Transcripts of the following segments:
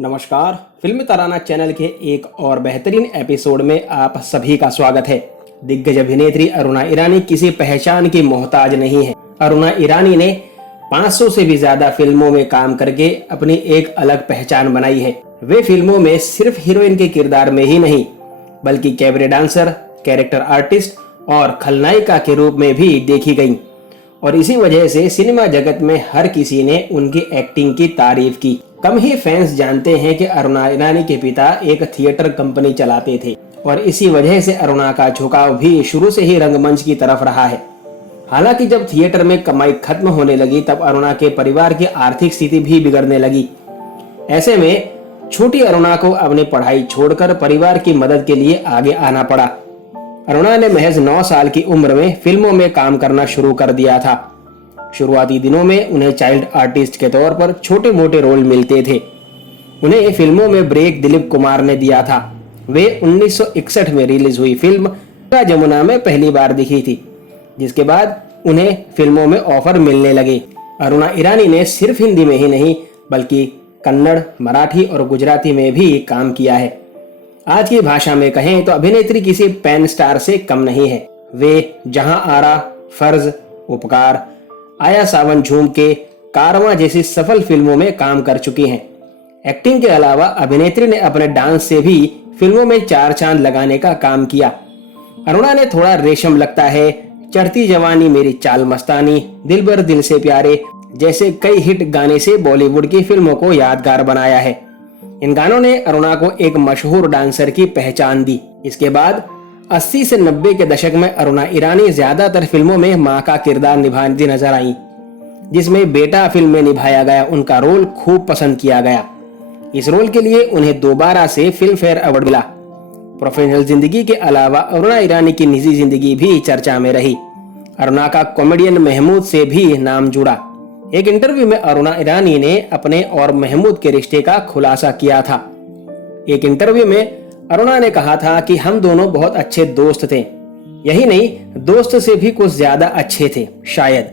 नमस्कार, फिल्मी तराना चैनल के एक और बेहतरीन एपिसोड में आप सभी का स्वागत है। दिग्गज अभिनेत्री अरुणा ईरानी किसी पहचान की मोहताज नहीं है। अरुणा ईरानी ने 500 से भी ज्यादा फिल्मों में काम करके अपनी एक अलग पहचान बनाई है। वे फिल्मों में सिर्फ हीरोइन के किरदार में ही नहीं बल्कि कैबरे डांसर, कैरेक्टर आर्टिस्ट और खलनायिका के रूप में भी देखी गईं और इसी वजह से सिनेमा जगत में हर किसी ने उनकी एक्टिंग की तारीफ की। कम ही फैंस जानते हैं कि अरुणा ईरानी के पिता एक थिएटर कंपनी चलाते थे और इसी वजह से अरुणा का झुकाव भी शुरू से ही रंगमंच की तरफ रहा है। हालांकि जब थिएटर में कमाई खत्म होने लगी तब अरुणा के परिवार की आर्थिक स्थिति भी बिगड़ने लगी। ऐसे में छोटी अरुणा को अपनी पढ़ाई छोड़कर परिवार की मदद के लिए आगे आना पड़ा। अरुणा ने महज 9 साल की उम्र में फिल्मों में काम करना शुरू कर दिया था। शुरुआती दिनों में उन्हें चाइल्ड आर्टिस्ट के तौर पर छोटे मोटे रोल मिलते थे। उन्हें फिल्मों में ब्रेक दिलीप कुमार ने दिया था। वे 1961 में रिलीज हुई फिल्म जमुना में पहली बार दिखी थी, जिसके बाद उन्हें फिल्मों में ऑफर मिलने लगे। अरुणा ईरानी ने सिर्फ हिंदी में ही नहीं बल्कि कन्नड़, मराठी और गुजराती में भी काम किया है। आज की भाषा में कहें तो अभिनेत्री किसी पैन स्टार से कम नहीं है। वे जहां आरा, फर्ज, उपकार, आया सावन झूम के, कारवां जैसी सफल फिल्मों में काम कर चुकी हैं। एक्टिंग के अलावा अभिनेत्री ने अपने डांस से भी फिल्मों में 4 चांद लगाने का काम किया। अरुणा ने थोड़ा रेशम लगता है, चढ़ती जवानी, मेरी चाल मस्तानी, दिलबर दिल से प्यारे जैसे कई हिट गाने से बॉलीवुड की फिल्मों को यादगार बनाया है। इन गानों ने अरुणा को एक मशहूर डांसर की पहचान दी। इसके बाद 80 से 90 के दशक में अरुणा ईरानी ज्यादातर फिल्मों में मां का किरदार निभाती नजर आई, जिसमें बेटा फिल्म में निभाया गया उनका रोल खूब पसंद किया गया। इस रोल के लिए उन्हें दोबारा से फिल्म फेयर अवार्ड मिला। प्रोफेशनल जिंदगी के अलावा अरुणा ईरानी की निजी जिंदगी भी चर्चा में रही। अरुणा का कॉमेडियन महमूद से भी नाम जुड़ा। एक इंटरव्यू में अरुणा ईरानी ने अपने और महमूद के रिश्ते का खुलासा किया था। एक इंटरव्यू में अरुणा ने कहा था कि हम दोनों बहुत अच्छे दोस्त थे, यही नहीं दोस्त से भी कुछ ज्यादा अच्छे थे। शायद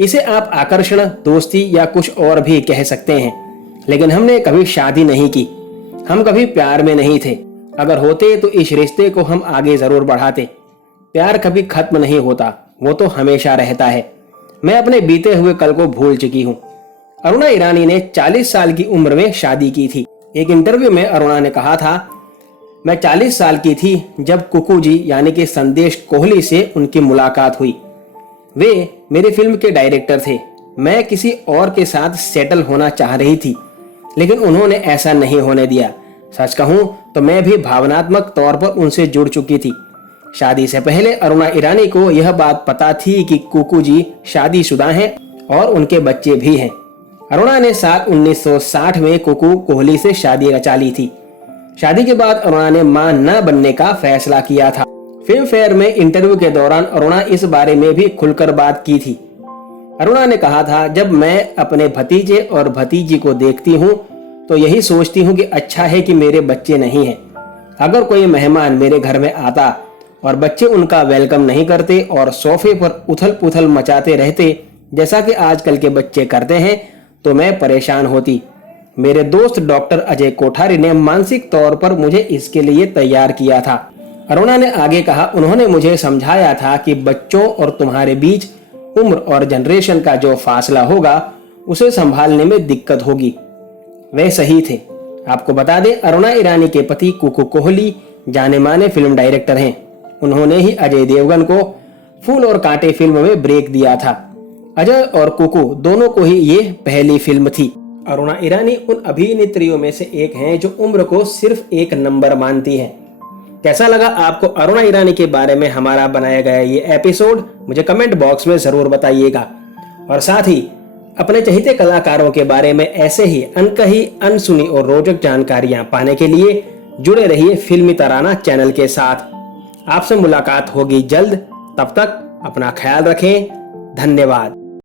इसे आप आकर्षण, दोस्ती या कुछ और भी कह सकते हैं, लेकिन हमने कभी शादी नहीं की। हम कभी प्यार में नहीं थे। अगर होते तो इस रिश्ते को हम आगे जरूर बढ़ाते। प्यार कभी खत्म नहीं होता, वो तो हमेशा रहता है। मैं अपने बीते हुए कल को भूल चुकी हूँ। अरुणा ईरानी ने 40 साल की उम्र में शादी की थी। एक इंटरव्यू में अरुणा ने कहा था, मैं 40 साल की थी जब कुकू जी यानी कि संदेश कोहली से उनकी मुलाकात हुई। वे मेरी फिल्म के डायरेक्टर थे। मैं किसी और के साथ सेटल होना चाह रही थी, लेकिन उन्होंने ऐसा नहीं होने दिया। सच कहूं तो मैं भी भावनात्मक तौर पर उनसे जुड़ चुकी थी। शादी से पहले अरुणा ईरानी को यह बात पता थी कि कुकू जी शादीशुदा हैं और उनके बच्चे भी हैं। अरुणा ने साल 1960 में कुकू कोहली से शादी रचा ली थी। शादी के बाद अरुणा ने मां न बनने का फैसला किया था। फिल्म फेयर में इंटरव्यू के दौरान अरुणा इस बारे में भी खुलकर बात की थी। अरुणा ने कहा था, जब मैं अपने भतीजे और भतीजी को देखती हूँ तो यही सोचती हूँ कि अच्छा है कि मेरे बच्चे नहीं हैं। अगर कोई मेहमान मेरे घर में आता और बच्चे उनका वेलकम नहीं करते और सोफे पर उथल पुथल मचाते रहते जैसा कि आजकल के बच्चे करते हैं तो मैं परेशान होती। मेरे दोस्त डॉक्टर अजय कोठारी ने मानसिक तौर पर मुझे इसके लिए तैयार किया था। अरुणा ने आगे कहा, उन्होंने मुझे समझाया था कि बच्चों और तुम्हारे बीच उम्र और जनरेशन का जो फासला होगा उसे संभालने में दिक्कत होगी। वे सही थे। आपको बता दें, अरुणा ईरानी के पति कुकू कोहली जाने माने फिल्म डायरेक्टर हैं। उन्होंने ही अजय देवगन को फूल और कांटे फिल्म में ब्रेक दिया था। अजय और कुकू दोनों को ही ये पहली फिल्म थी। अरुणा ईरानी उन अभिनेत्रियों में से एक हैं जो उम्र को सिर्फ एक नंबर मानती हैं। कैसा लगा आपको अरुणा ईरानी के बारे में हमारा बनाया गया ये एपिसोड? मुझे कमेंट बॉक्स में जरूर बताइएगा और साथ ही अपने चहेते कलाकारों के बारे में ऐसे ही अनकही, अनसुनी और रोचक जानकारियां पाने के लिए जुड़े रहिए फिल्मी तराना चैनल के साथ। आपसे मुलाकात होगी जल्द। तब तक अपना ख्याल रखें। धन्यवाद।